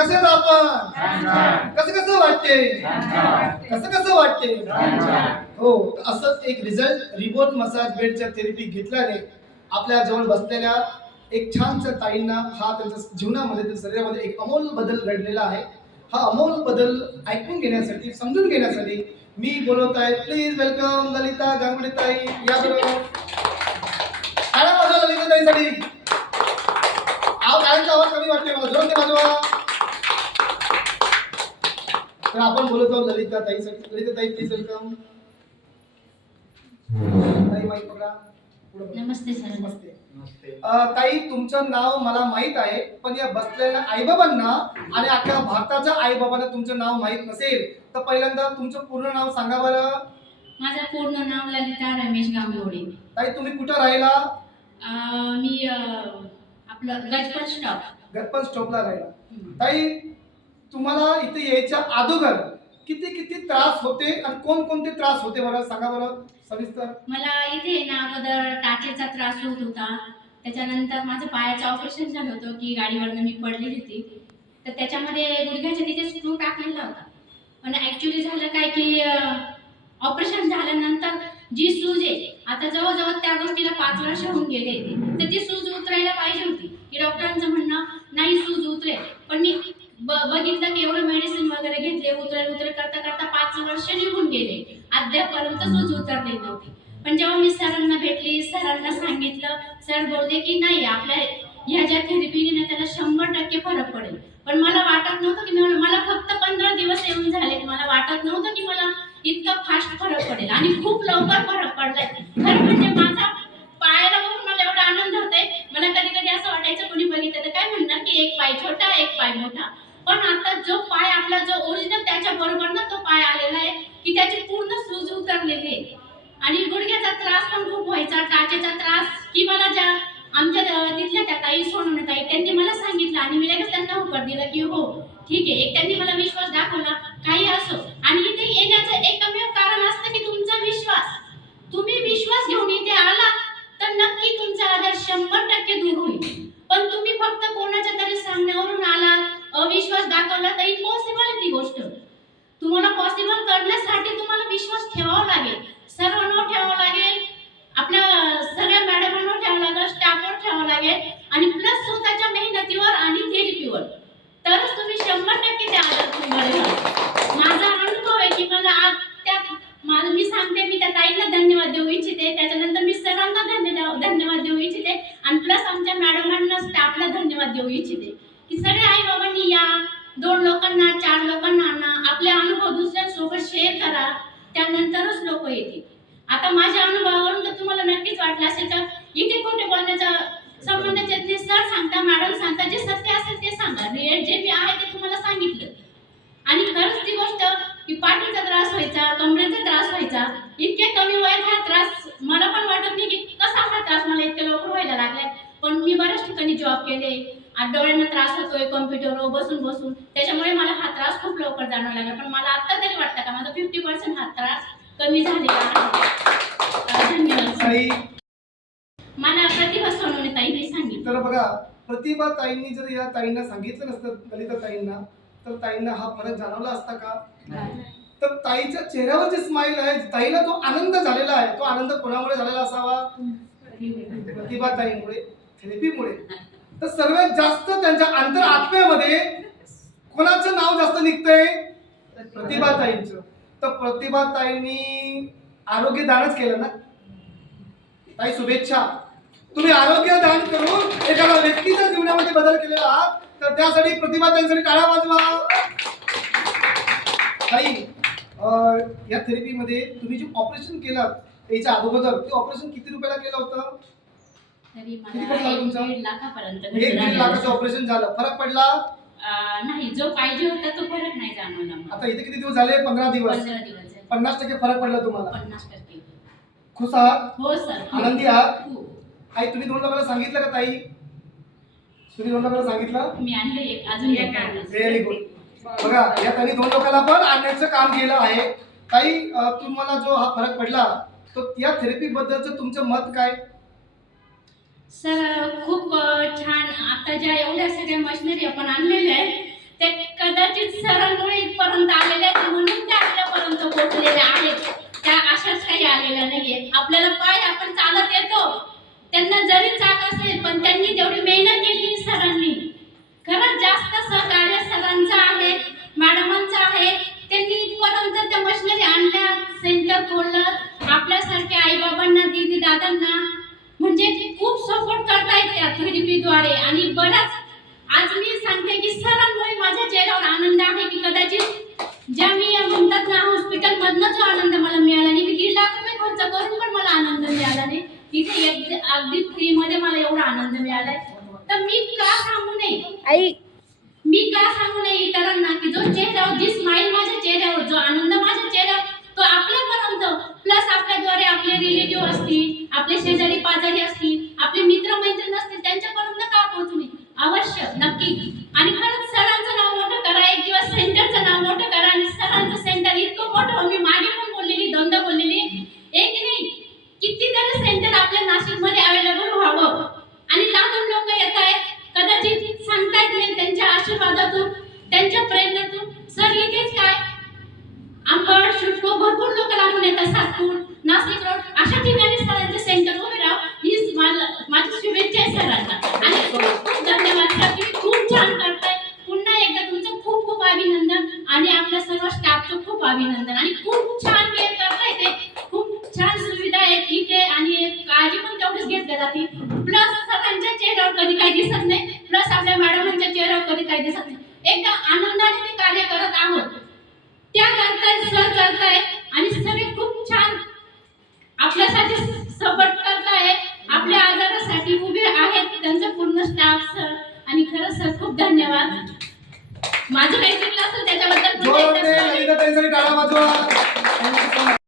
कसे आपण? कसं कसं वाटते? कसं कसं वाटते? हो असंच एक रिझल्ट रिबोट मसाज बेडच्या थेरपी घेतल्याने आपल्या जवळ बसलेल्या एक छानशा ताईंना हा त्यांच्या जीवनामध्ये त्यांच्या शरीरामध्ये एक अमोल बदल घडलेला आहे. हा अमोल बदल ऐकून घेण्यासाठी समजून घेण्यासाठी मी बोलवत आहे. प्लीज वेलकम ललिता गांगुडे ताई या बरोबर. वाजवा ललिता ताईसाठी आव टाळ्यांचा आवाज कमी वाटते मला जोर ते वाजवा तर आपण बोलत आहोत ललिता ताईसाठी. ललिता ताई प्लीज वेलकम ताई माईक पकडा. नमस्ते सर नमस्ते. अं, ताई तुमचं नाव मला माहीत आहे पण या बसलेल्या आईबाबांना आणि अख्ख्या भारताच्या आईबाबांना तुमचं नाव माहीत नसेल तर पहिल्यांदा तुमचं पूर्ण नाव सांगा बरं. माझं पूर्ण नाव ललिता रमेश गांगोडे. ताई तुम्ही कुठं राहिला? अं, मी अं, आपलं गजपत स्टॉप गणपत स्टॉपला राहिला. ताई तुम्हाला इथे यायच्या अगोदर किती किती त्रास होते आणि कोणकोणते त्रास होते मला सांगा बरं सविस्तर. मला इथे ना अगोदर टाचेचा त्रास होत होता. त्याच्यानंतर माझं पायाचं ऑपरेशन झालं होतं की गाडीवरनं मी पडलेली होती. तर त्याच्यामध्ये गुडघ्याच्या तिथे स्क्रू टाकलेला होता. पण ॲक्च्युली झालं काय की ऑपरेशन झाल्यानंतर जी सूज आहे आता जवळजवळ त्या गोष्टीला पाच वर्ष होऊन गेले. तर ती सूज उतरायला पाहिजे होती. की डॉक्टरांचं म्हणणं नाही सूज उतरेल. पण मी बघितलं की एवढं मेडिसिन वगैरे घेतले उतर उतर करता करता पाच वर्ष निघून गेले. अद्यापर्यंत सूज उतरलेली नव्हती. पण जेव्हा मी सरांना भेटली सरांना सांगितलं सर बोलले की नाही आपल्या ह्या ज्या थेरपीने ना त्याला शंभर टक्के फरक पडेल. पण मला वाटत नव्हतं की मला फक्त पंधरा दिवस येऊन झाले मला वाटत नव्हतं की मला इतकं फास्ट फरक पडेल. आणि खूप लवकर फरक पडलाय. खरं म्हणजे माझा पायाला बघून मला एवढा आनंद होतोय. मला कधी कधी असं वाटायचं कोणी बघितलं तर काय म्हणणार की एक पाय छोटा एक पाय मोठा. पण आता जो पाय आपला जो ओरिजिनल त्याच्या बरोबर ना तो पाय आलेला आहे की त्याची पूर्ण सूज उतरलेली आहे. आणि गुडघ्याचा त्रास पण खूप व्हायचा टाचेचा त्रास की मला ज्या आमच्या तिथल्या त्या ताई सोडून ताई त्यांनी मला सांगितलं आणि मी लगेच त्यांना होकार दिला की हो ठीक आहे. एक त्यांनी मला विश्वास दाखवला काही असो. आणि इथे येण्याचं एकमेव कारण असतं की तुमचा विश्वास. तुम्ही विश्वास घेऊन इथे आला तर नक्की तुमचा आधार शंभर टक्के दूर होईल पण तुम्ही फक्त कोणाच्या तरी सांगण्यावरून आलात अविश्वास तर इम्पॉसिबल आहे ती गोष्ट. तुम्हाला पॉसिबल करण्यासाठी तुम्हाला विश्वास ठेवावा लागेल. सर्वांवर ठेवावा लागेल. आपल्या सगळ्या मॅडमांवर ठेवावं लागेल. स्टाफवर ठेवावं लागेल. आणि प्लस स्वतःच्या मेहनतीवर आणि थेरपीवर तरच तुम्ही शंभर टक्के त्या आधार तुम्हाला माझा अनुभव आहे की मला आज त्या मला मी सांगते मी त्या ताईला धन्यवाद देऊ इच्छिते. त्याच्यानंतर मी सरांना धन्य धन्यवाद देऊ इच्छिते. आणि प्लस आमच्या मॅडमांना स्टाफला धन्यवाद देऊ इच्छिते. दोन लोकांना चार लोकांना आणा आपले अनुभव दुसऱ्यांसोबत शेअर करा. त्यानंतरच लोक येतील. आता माझ्या अनुभवावरून तर तुम्हाला नक्कीच वाटलं असेल तर इथे खोटे बोलण्याचा संबंधाचे ते सर सांगता मॅडम सांगता जे सत्य असेल ते सांगा. रिअल जे मी आहे ते तुम्हाला सांगितलं. आणि खरंच ती गोष्ट की पाठीचा त्रास व्हायचा कमरेचा त्रास व्हायचा इतक्या कमी वयात हा त्रास मला पण वाटत नाही की कसा हा त्रास मला इतक्या लवकर व्हायला लागलाय. पण मी बऱ्याच ठिकाणी जॉब केले. आज डोळ्यांना त्रास होतोय कॉम्प्युटरवर बसून बसून. त्याच्यामुळे मला हा त्रास खूप लवकर जाणवायला लागला. पण मला आता तरी वाटतं का माझा फिफ्टी पर्सेंट हा त्रास कमी झालेला आहे. मला प्रतिभा सोनवणे ताईने सांगितलं. तर बघा प्रतिभा ताईंनी जर या ताईंना सांगितलं नसतं ललिता ताईंना तर ताईंना हा फरक जाणवला असता का? तर ताईच्या चेहऱ्यावर जे स्माईल आहे ताईला जो आनंद झालेला आहे. तो आनंद कोणामुळे झालेला असावा? प्रतिभा ताईमुळे थेरपीमुळे. तर सर्वात जास्त त्यांच्या अंतर आत्म्यामध्ये कोणाचं नाव जास्त निघतंय? प्रतिभाताईंचं. तर प्रतिभाताईंनी आरोग्य दानच केलं ना? ताई शुभेच्छा. तुम्ही आरोग्य दान करून एखाद्या व्यक्तीच्या जीवनामध्ये बदल केलेला आहात तर त्यासाठी प्रतिभा त्यांच्यासाठी टाळ्या वाजवा. ताई या थेरपीमध्ये तुम्ही जे ऑपरेशन केलं याच्या अगोदर ते ऑपरेशन किती रुपयाला केलं होतं? तरी किती मला खर्च आला एक तुमचा? दीड लाखापर्यंत एक खर्च दीड झालेला. लाखाचं ऑपरेशन झालं. फरक पडला? नाही जो पाहिजे होता तो फरक नाही जाणवला मला. आता इथे किती दिवस झाले? पंधरा दिवस. पंधरा दिवस झाले. पन्नास टक्के फरक पडला तुम्हाला? पन्नास टक्के. खुश आहात? हो सर. आनंदी आहात? हो. आई तुम्ही दोन लोकांना सांगितलं का ताई? तुम्ही दोन लोकांना सांगितलं? मी आणले एक अजून एक आणलं. व्हेरी गुड बघा या ताई दोन लोकांना पण आणण्याचं काम केलं आहे. ताई अं, तुम्हाला जो हा फरक पडला तो या थेरपी बद्दलचं तुमचं मत काय? सर खूप छान. आता ज्या एवढ्या सगळ्या मशिनरी आपण आणलेल्या आहेत त्या कदाचित सरांमुळे इथपर्यंत आलेल्या आहेत म्हणून त्या आपल्यापर्यंत पोहोचलेल्या आहेत. त्या अशाच काही आलेल्या नाहीये. आपल्याला पाय आपण चालत येतो. त्यांना जरी चाक असेल पण त्यांनी तेवढी मेहनत केली सरांनी. खरंच जास्त सहकार्य सरांचं आहे मॅडमांचं आहे. त्यांनी इथपर्यंत त्या मशिनरी आणल्या सेंटर खोललं. आपल्यासारख्या आईबाबांना दीदी दादांना करतायत त्या थेरपीद्वारे आणि बराच आज मी सांगते की सरांमुळे माझ्या चेहऱ्यावर आनंद आहे की कदाचित ज्या मी म्हणतात ना हॉस्पिटल मधनं जो आनंद मला मिळाला नाही. मी दीड लाख रुपये खर्च करून पण मला आनंद मिळाला नाही. तिथे अगदी फ्री मध्ये मला एवढा आनंद मिळालाय. तर मी का सांगू नये? आई. मी का सांगू नये? इतरांना की जो चेहऱ्यावर जी स्माइल माझ्या चेहऱ्यावर जो आनंद माझ्या चेहऱ्यावर तो आपल्यापर्यंत प्लस आपल्याद्वारे आपले रिलेटिव्ह असतील आपले शेजारी पाजारी असतील आपले मित्र मैत्रीण असतील त्यांच्यापर्यंत का पोहोचू नये अवश्य नक्की आणि खरंच सरांचं नाव मोठं करा एक दिवस सेंटरचं नाव मोठं करा आणि सरांचं सेंटर इतकं मोठं हो, मी मागे पण बोललेली दोनदा बोललेली एक नाही कितीतरी सेंटर आपल्या नाशिकमध्ये अवेलेबल व्हावं आणि लाखो लोक येत आहेत कदाचित सांगता येत नाही त्यांच्या आशीर्वादातून त्यांच्या प्रेरणेतून सर इथेच काय अंबड शुटको भरपूर लोक लागून येतात सातपूर नाशिक रोड अशा ठिकाणी सरांचे सेंटर उभे राहा हीच माझं- माझी शुभेच्छा आहे सरांना आणि खूप खूप धन्यवाद सर तुम्ही खूप छान करताय पुन्हा एकदा तुमचं खूप खूप अभिनंदन आणि आपल्या सर्व स्टाफचं खूप अभिनंदन आणि खूप छान केअर करताय ते खूप छान सुविधा आहेत इथे आणि काळजी पण तेवढीच घेतली जाते प्लस सरांच्या चेहऱ्यावर कधी काही दिसत नाही. प्लस आपल्या मॅडमांच्या चेहऱ्यावर कधी काही दिसत नाही. एकदा आनंदाने ते कार्य करत आहोत. त्या करताय सर करताय आणि सगळे खूप छान आपल्यासाठी सपोर्ट करताय. आपल्या आजारासाठी उभे आहेत. त्यांचं पूर्ण स्टाफ सर आणि खरंच सर खूप धन्यवाद. माझं काही चुकलं असेल त्याच्याबद्दल